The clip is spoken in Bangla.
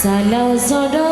চালাও সরো